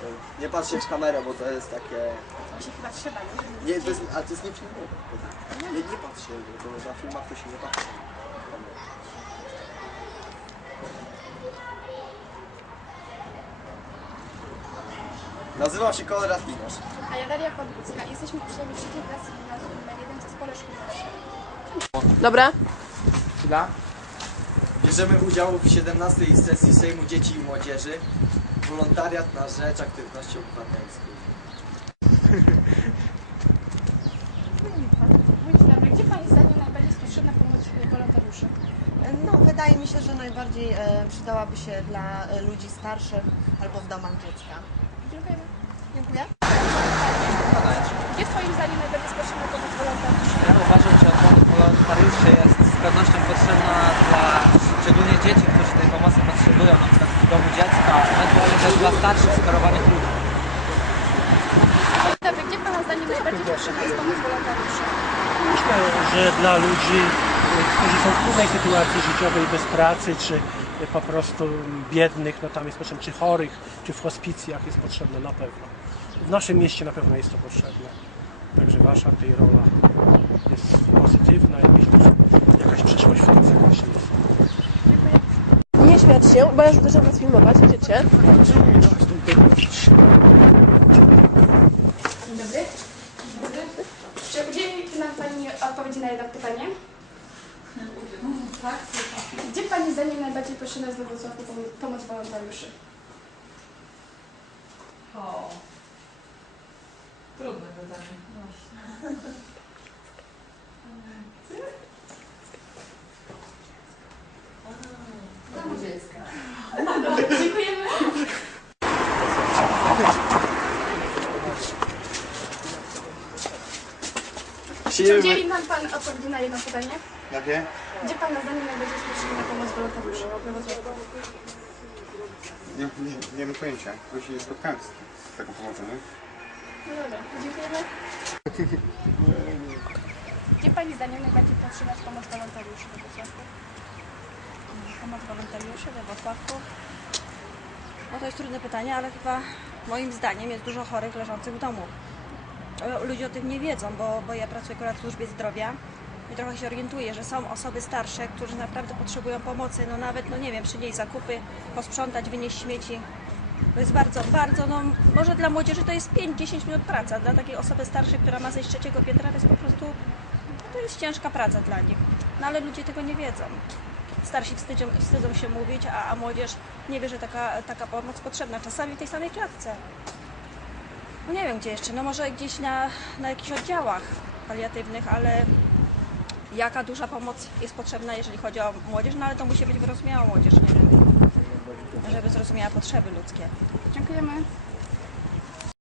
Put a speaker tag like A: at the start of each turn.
A: Nie patrzcie w kamerę, bo to jest takie...
B: To się chyba trzeba, nie?
A: Nie, to jest, ale to jest nie filmowe. Nie patrzcie, bo na filmach to się nie patrzy. Nazywam się Konrad Minosz.
B: A ja Daria Podgórska. Jesteśmy uczniami trzeciej klasy gimnazjum nr 1 w zespole szkolnym.
C: Dobra.
D: Chwila.
A: Bierzemy udział w 17. sesji Sejmu Dzieci i Młodzieży. Wolontariat na rzecz aktywności obywatelskiej.
B: Dzień dobry. Gdzie Pani zdaniem najbardziej jest potrzebna pomoc wolontariuszy?
E: No, wydaje mi się, że najbardziej przydałaby się dla ludzi starszych albo w domach dziecka.
B: Dziękujemy.
E: Dziękuję.
B: Gdzie Twoim zdaniem najbardziej jest potrzebna pomoc wolontariuszy?
D: Ja uważam, że pomoc wolontariuszy jest z pewnością potrzebna dla szczególnie dzieci, którzy tej pomocy potrzebują, na przykład w domu dziecka, ewentualnie też dla starszych, skierowanych ludzi.
B: Dzień dobry. Gdzie Pana zdaniem najbardziej potrzebna jest pomoc wolontariuszy?
F: Myślę, że dla ludzi, którzy są w trudnej sytuacji życiowej, bez pracy, czy po prostu biednych, no tam jest potrzebne, czy chorych, czy w hospicjach jest potrzebne na pewno. W naszym mieście na pewno jest to potrzebne. Także wasza tutaj rola jest pozytywna i myślę, że jakaś przyszłość w tym zakresie jest.
C: Nie śmiać się, bo ja już muszę was filmować, widzicie?
B: Dzień dobry. Czy udzieli nam Pani odpowiedzi na jedno pytanie? Tak. Gdzie Pani zdaniem najbardziej potrzebna jest we Wrocławiu pomoc wolontariuszy?
G: O, trudne pytanie. W domu dziecka.
B: Dziękujemy. Czy udzieli nam Pan odpowiedzi na jedno pytanie?
A: Jakie?
B: Gdzie Pana zdaniem najbardziej jest potrzebna pomoc wolontariuszy we Wrocławiu?
H: Nie mam pojęcia. Tu się nie spotkałem z taką pomocą, nie?
B: No dobra, dziękujemy. Gdzie Pani zdaniem najbardziej potrzebna jest pomoc wolontariuszy we Wrocławiu?
I: Pomoc wolontariuszy we Wrocławku? No to jest trudne pytanie, ale chyba moim zdaniem jest dużo chorych leżących w domu. Ludzie o tym nie wiedzą, bo ja pracuję akurat w służbie zdrowia i trochę się orientuję, że są osoby starsze, którzy naprawdę potrzebują pomocy, no nawet, no nie wiem, przynieść zakupy, posprzątać, wynieść śmieci. To jest bardzo, no może dla młodzieży to jest 5-10 minut praca, dla takiej osoby starszej, która ma zejść z 3. piętra, to jest po prostu, no to jest ciężka praca dla nich. No ale ludzie tego nie wiedzą. Starsi wstydzą się mówić, a młodzież nie wie, że taka pomoc potrzebna. Czasami w tej samej klatce. No nie wiem gdzie jeszcze, no może gdzieś na jakichś oddziałach paliatywnych, ale jaka duża pomoc jest potrzebna, jeżeli chodzi o młodzież, no ale to musi być wyrozumiała młodzież, nie wiem, żeby zrozumiała potrzeby ludzkie.
B: Dziękujemy.